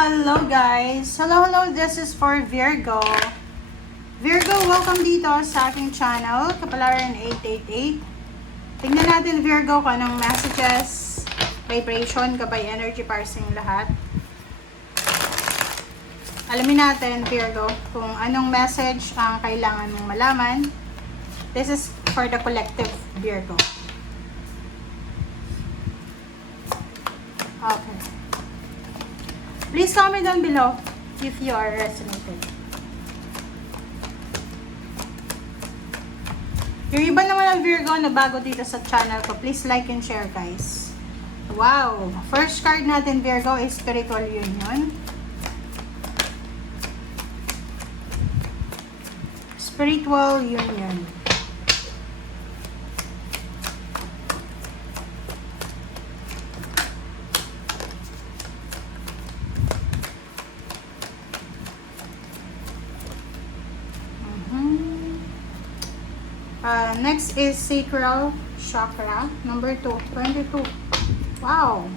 Hello guys! Hello, this is for Virgo. Virgo, welcome dito sa aking channel, Kapalaran 888. Tingnan natin Virgo kung anong messages, vibration, gabay, energy, parsing lahat. Alamin natin Virgo kung anong message ang kailangan mong malaman. This is for the collective Virgo. Okay. Please comment down below if you are resonated. Yung iba naman ng Virgo na bago dito sa channel ko, please like and share guys. Wow! First card natin Virgo is Spiritual Union. Spiritual Union. Next is Sacral Chakra, number 2, 22. Wow!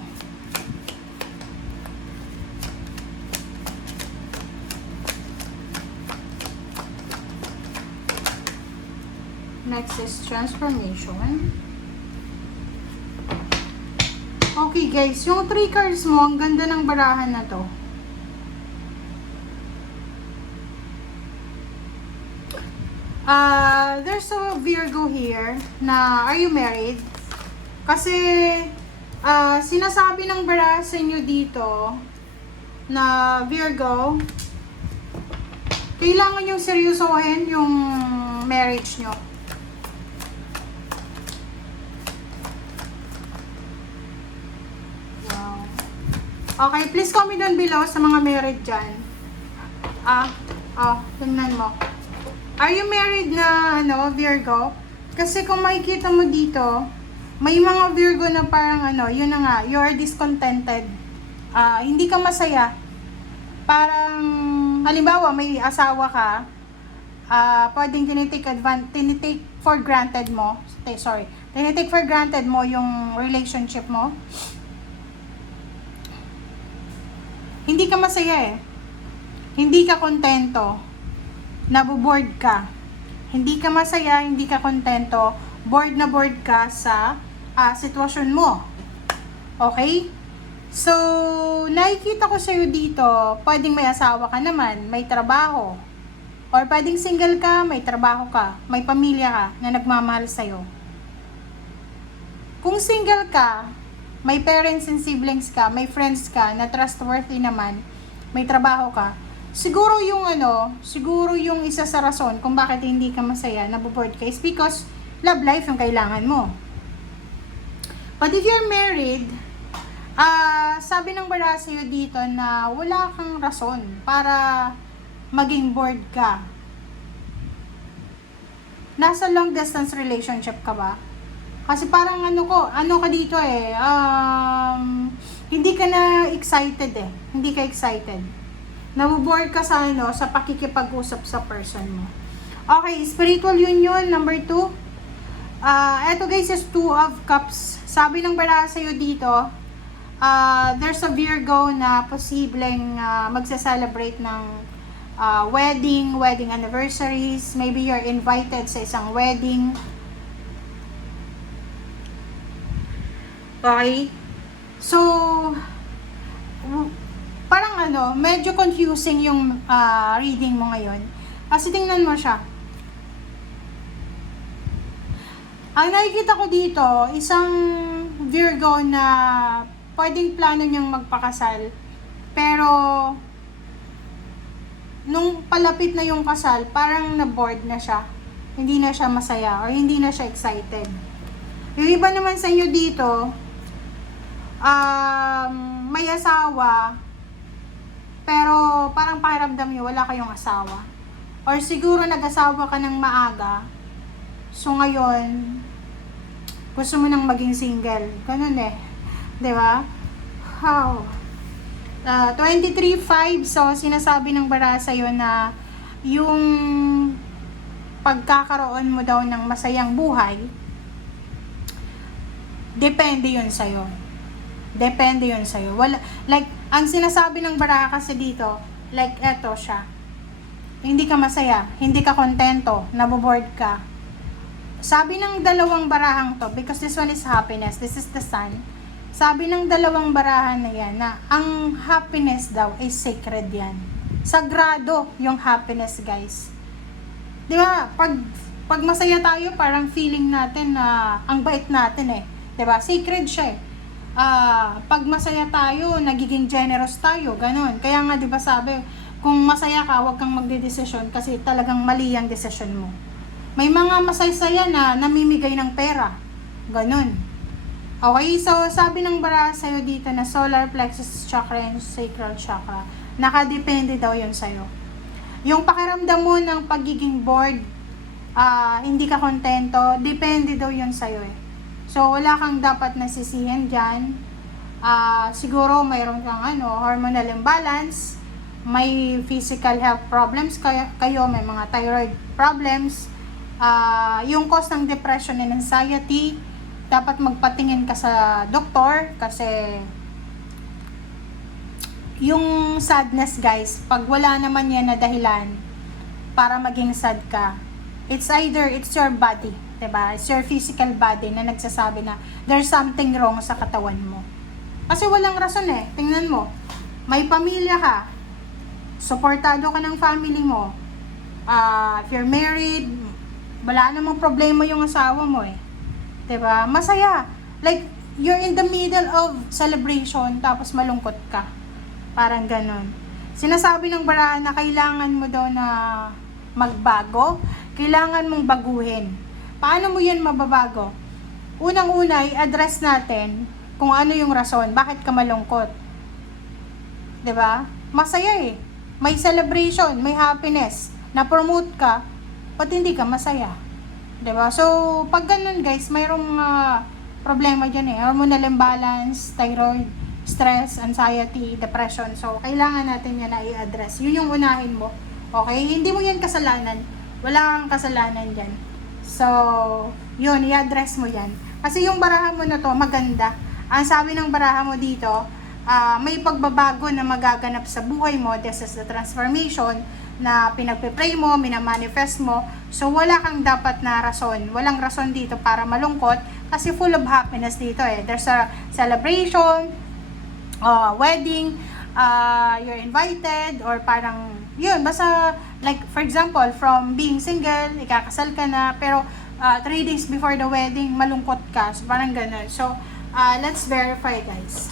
Next is Transformation. Okay guys, yung 3 cards mo, ang ganda ng barahan na to. There's a Virgo here na, are you married? Kasi, sinasabi ng bara sa inyo dito na Virgo, kailangan yung seryosohin yung marriage nyo. Wow. Okay, please comment down below sa mga married dyan. Tingnan mo. Are you married na Virgo? Kasi kung makikita mo dito, may mga Virgo na parang yun na nga, you are discontented. Hindi ka masaya. Parang, halimbawa, may asawa ka, pwedeng tinitake for granted mo. Tinitake for granted mo yung relationship mo. Hindi ka masaya eh. Hindi ka kontento. Naboboard ka. Hindi ka masaya, hindi ka kontento, bored na bored ka sa sitwasyon mo. Okay? So, nakikita ko sa'yo dito, pwedeng may asawa ka naman, may trabaho. Or pwedeng single ka, may trabaho ka, may pamilya ka na nagmamahal sa'yo. Kung single ka, may parents and siblings ka, may friends ka na trustworthy naman, may trabaho ka, siguro yung isa sa rason kung bakit hindi ka masaya, naboboard ka, is because love life yung kailangan mo. But if you're married, sabi ng bara sa'yo dito na wala kang rason para maging bored ka. Nasa long distance relationship ka ba? Kasi parang ano ka dito hindi ka na excited eh. Hindi ka excited. Naboboard ka sa sa pakikipag-usap sa person mo. Okay, Spiritual Union, number 2. Eto guys is 2 of Cups. Sabi ng bara sa'yo dito, there's a Virgo na posibleng magsa-celebrate ng wedding anniversaries. Maybe you're invited sa isang wedding. Okay? So, parang medyo confusing yung reading mo ngayon. Kasi tingnan mo siya. Ang nakikita ko dito, isang Virgo na pwedeng plano niyang magpakasal. Pero, nung palapit na yung kasal, parang na-bored na siya. Hindi na siya masaya or hindi na siya excited. Yung iba naman sa inyo dito, may asawa, pero parang pakiramdam nyo, wala kayong asawa. Or siguro nag-asawa ka ng maaga. So ngayon, gusto mo nang maging single. Ganun eh. Diba? How? 23-5. So, sinasabi ng bara sa'yo na yung pagkakaroon mo daw ng masayang buhay, depende yun sa'yo. Depende yun sa'yo. Wala, like, Ang sinasabi ng baraha kasi dito, like eto siya. Hindi ka masaya, hindi ka kontento, naboboard ka. Sabi ng dalawang barahang to, because this one is happiness, this is the sun. Sabi ng dalawang barahan na yan na ang happiness daw is sacred yan. Sagrado yung happiness, guys. Di ba? Pag masaya tayo, parang feeling natin na ang bait natin eh. Di ba? Sacred siya eh. Pag masaya tayo, nagiging generous tayo, ganun. Kaya nga, di ba sabi, kung masaya ka, huwag kang magdedesisyon kasi talagang mali ang desisyon mo. May mga masaya na namimigay ng pera. Ganun. Okay, so sabi ng baraha sa'yo dito na solar plexus chakra and sacral chakra, nakadepende daw yun sa'yo. Yung pakiramdam mo ng pagiging bored, hindi ka kontento, depende daw yun sa'yo eh. So, wala kang dapat nasisihin dyan. Siguro mayroon kang hormonal imbalance, may physical health problems kayo, may mga thyroid problems, yung cause ng depression and anxiety, dapat magpatingin ka sa doktor kasi yung sadness, guys, pag wala naman yan na dahilan para maging sad ka, it's either it's your body, diba? It's your physical body na nagsasabi na there's something wrong sa katawan mo. Kasi walang rason eh. Tingnan mo, may pamilya ka, suportado ka ng family mo, if you're married, wala namang problema yung asawa mo eh. Diba? Masaya. Like, you're in the middle of celebration, tapos malungkot ka. Parang ganon. Sinasabi ng baraha na kailangan mo daw na magbago, kailangan mong baguhin. Paano mo yan mababago? Unang-una, i-address natin kung ano yung rason, bakit ka malungkot. 'Di ba? Masaya eh. May celebration, may happiness, na-promote ka, ba't hindi ka masaya? 'Di ba? So, pag ganun, guys, mayroong problema dyan eh. Hormonal imbalance, thyroid, stress, anxiety, depression. So, kailangan natin yan na i-address. Yun yung unahin mo. Okay? Hindi mo yan kasalanan. Wala kang kasalanan dyan. So, yun, i-address mo yan. Kasi yung baraha mo na to, maganda. Ang sabi ng baraha mo dito, may pagbabago na magaganap sa buhay mo. This is the transformation na pinagpe-pray mo, minamanifest mo. So, wala kang dapat na rason. Walang rason dito para malungkot kasi full of happiness dito eh. There's a celebration, wedding, you're invited, or parang, yun, basta, like, for example, from being single, ikakasal ka na, pero 3 days before the wedding, malungkot ka. So, parang ganun. So, let's verify, guys.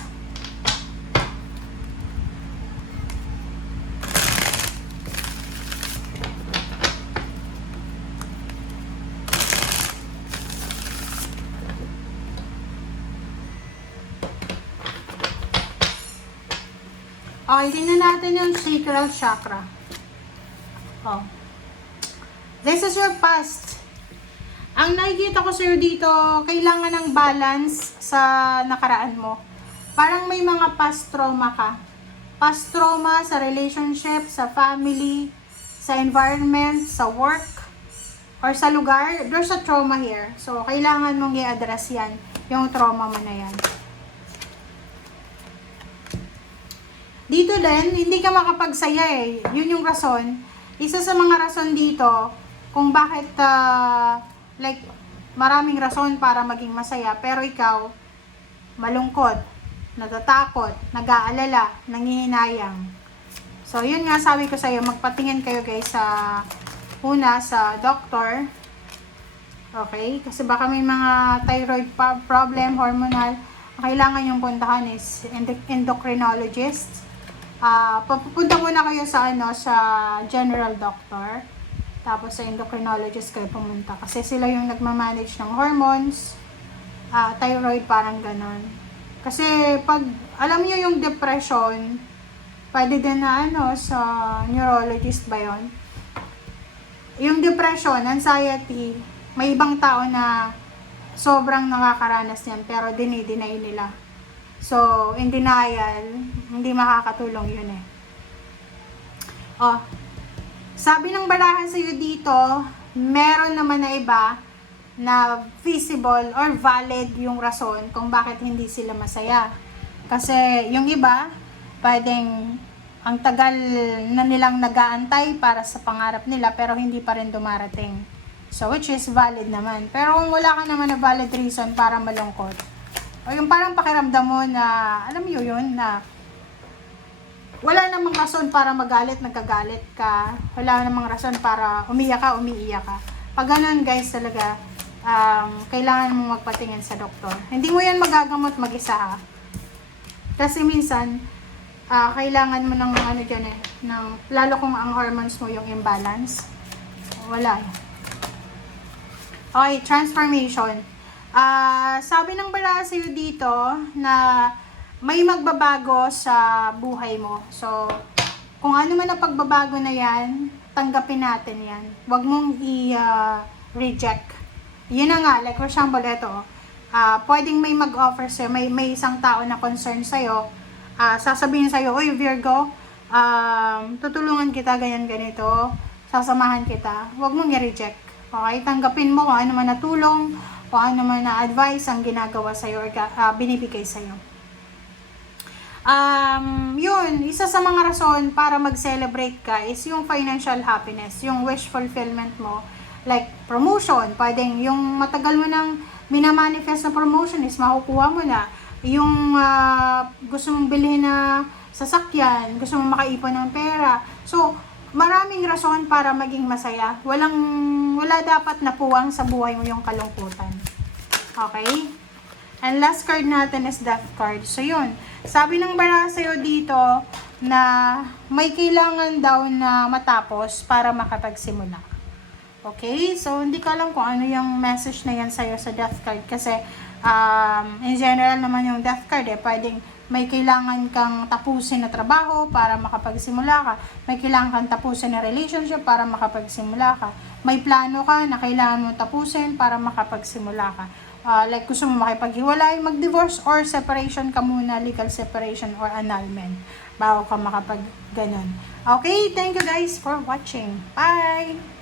Okay, tingnan natin yung sacral chakra. Oh. This is your past. Ang nakikita ko sa'yo dito, kailangan ng balance sa nakaraan mo. Parang may mga past trauma ka. Past trauma sa relationship, sa family, sa environment, sa work, or sa lugar. There's a trauma here. So, kailangan mong i-address yan, yung trauma mo na yan. Dito din, hindi ka makapagsaya eh. Yun yung rason. Isa sa mga rason dito, kung bakit, like, maraming rason para maging masaya, pero ikaw, malungkot, natatakot, nag-aalala, nangihinayang. So, yun nga sabi ko sa'yo, magpatingin kayo guys sa, una, sa doctor. Okay? Kasi baka may mga thyroid problem, hormonal, kailangan yung puntahan is endocrinologist. Papunta muna kayo sa sa general doctor, tapos sa endocrinologist kayo pumunta kasi sila yung nagmamanage ng hormones, thyroid, parang ganon. Kasi pag alam niyo yung depression, pwede din na sa neurologist ba yon? Yung depression, anxiety, may ibang tao na sobrang nakakaranas niyan pero dinideny nila. So, in denial, hindi makakatulong yun eh. Sabi ng barahan sa'yo dito, meron naman na iba na feasible or valid yung rason kung bakit hindi sila masaya. Kasi yung iba, pwedeng ang tagal na nilang nag-aantay para sa pangarap nila pero hindi pa rin dumarating. So, which is valid naman. Pero kung wala ka naman na valid reason para malungkot, o yung parang pakiramdam mo na, alam mo yun, na wala namang rason para magalit, nagkagalit ka. Wala namang rason para umiyak ka, umiiyak ka. Pag ganun guys talaga, kailangan mo magpatingin sa doktor. Hindi mo yan magagamot mag-isa ha. Kasi minsan, kailangan mo ng ano dyan lalo kung ang hormones mo yung imbalance. Wala eh. Okay, transformation. Sabi ng bala sa'yo dito na may magbabago sa buhay mo. So, kung ano man ang pagbabago na yan, tanggapin natin yan. Huwag mong i-reject. Yun na nga, like for example, ito, pwedeng may mag-offer sa'yo, may isang tao na concern sa'yo, sasabihin sa'yo, uy Virgo, tutulungan kita, ganito, sasamahan kita. Huwag mong i-reject. Okay? Tanggapin mo kung ano man na tulong, kung ano man na advice ang ginagawa sa'yo or binibigay sa'yo. Yun, isa sa mga rason para mag-celebrate ka is yung financial happiness, yung wish fulfillment mo. Like promotion, pwedeng yung matagal mo nang minamanifest na promotion is makukuha mo na. Yung gusto mong bilhin na sasakyan, gusto mong makaipon ng pera. So, maraming rason para maging masaya. Wala dapat na puwang sa buhay mo yung kalungkutan. Okay? And last card natin is Death card. So, yun. Sabi ng bara sa'yo dito na may kailangan daw na matapos para makapagsimula. Okay? So, hindi ko alam kung ano yung message na yan sa'yo sa Death card. Kasi, in general naman yung Death card pwedeng may kailangan kang tapusin na trabaho para makapagsimula ka. May kailangan kang tapusin na relationship para makapagsimula ka. May plano ka na kailangan mo tapusin para makapagsimula ka. Like gusto mo makipaghiwalay, mag-divorce or separation ka muna, legal separation or annulment bago ka makapag-ganon. Okay, thank you guys for watching. Bye!